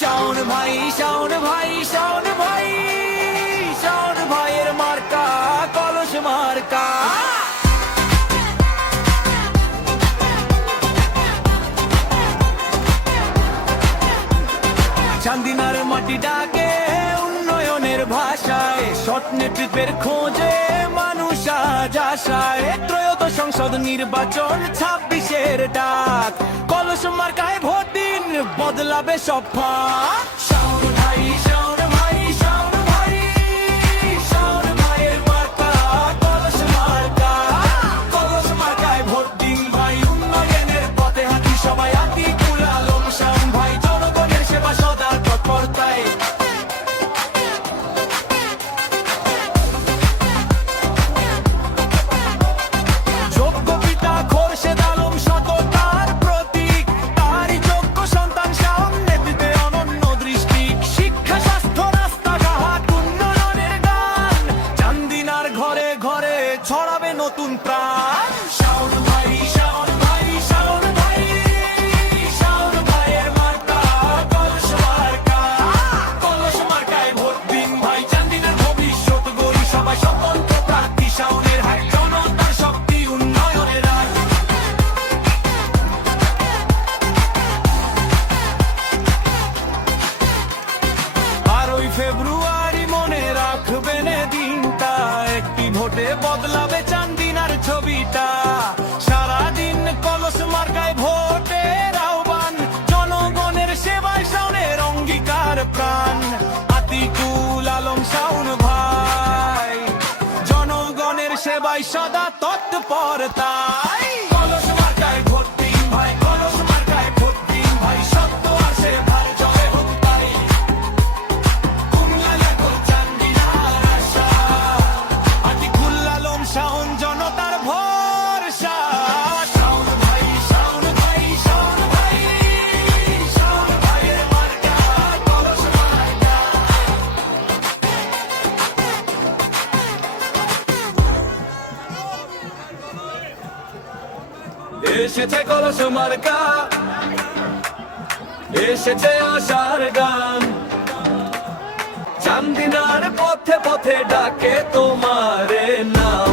শাওন ভাই, শাওন ভাই, শাওন ভাই, শাওন ভাইয়ের মার্কা কলস মার্কা। চান্দিনার মাটি ডাকে উন্নয়নের ভাষায়, স্বপ্নে ট্রিপের খোঁজে মানুষ আজ আশায়। ত্রয়োদশ সংসদ নির্বাচন 26-এর ডাক, কলস মার্কায় ভোট দিন, বদলাবে সব ফাঁক। শাওন ভাই, শাওন ভাই, শাওন ভাই, শাওন ভাইয়ের মার্কা কলস মার্কা। কলস মার্কায় ভোট দিন ভাই, উন্নয়নের পথে হাঁটি সবাই। আতিকুল আলম শাওন ভাই, জনগণের সেবা সদা তৎপরতায়। যোগ্য পিতা খোরশেদ আলম সততার প্রতীক, তারই যোগ্য সন্তান শাওন, নেতৃত্বে অনন্য দৃষ্টি। শিক্ষা, স্বাস্থ্য, রাস্তাঘাট, উন্নয়নের গান, চান্দিনার ঘরে ঘরে ছড়াবে নতুন প্রাণ। শাওন ভাই, শাওন ভাই, শাওন ভাই, শাওন ভাইয়ের মার্কা কলস মার্কা। কলস মার্কায় ভোট দিন ভাই, চান্দিনার ভবিষ্যৎ গড়ি সবাই। স্বতন্ত্র প্রার্থী শাওনের হাত, জনতার শক্তি, উন্নয়নের রাত। 12ই ফেব্রুয়ারি মনে রাখবেন দিনটা, একটি ভোটে বদলাবে চান্দিনার ছবিটা। সারাদিন কলস মার্কায় ভোটের আহ্বান, জনগণের সেবায় শাওনের অঙ্গীকার প্রাণ। আতিকুল আলম শাওন ভাই, জনগণের সেবায় সদা তৎপরতায়। কলস মার্কায় ভোট দিন ভাই, কলস মার্কায় ভোট দিন ভাই, সত্য আর সেবার জয় হোক তাই। আতিকুল আলম শাওন, জনতার ভরসা। শাওন ভাই, শাওন ভাই, শাওন ভাই, শাওন ভাইয়ের মার্কা কলস মার্কা। এসেছে কলস মার্কা, এসেছে আশার গান, চান্দিনার পথে পথে ডাকে তোমারে নাম।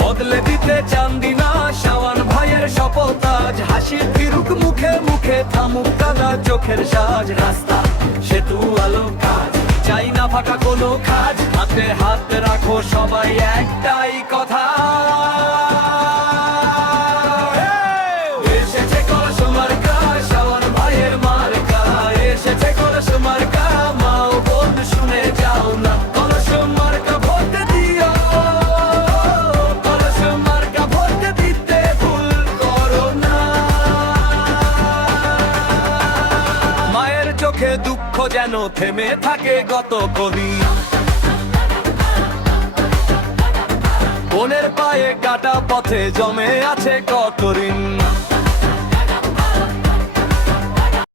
বদলে দিতে চান্দিনা শাওন ভাইয়ের শপথ আজ। হাসি ফিরুক মুখে মুখে, থামুক কাদা চোখের সাজ। রাস্তা, সেতু, আলো, কাজ, চাই না ফাঁকা কোনো কাজ। হাতে হাত রাখো সবাই, একটাই কথা। এসেছে কলস মার্কা, শাওন ভাইয়ের মার্কা। এসেছে কলস মার্কা, মা ও বোন শুনে যাও না। কলস মার্কা ভোট দিও, কলস মার্কা ভোট দিতে ভুল করো না। মায়ের চোখে দুঃখ যেন থেমে থাকে গত কবি, বোনের পায়ে কাটা পথে জমে আছে কত ঋণ।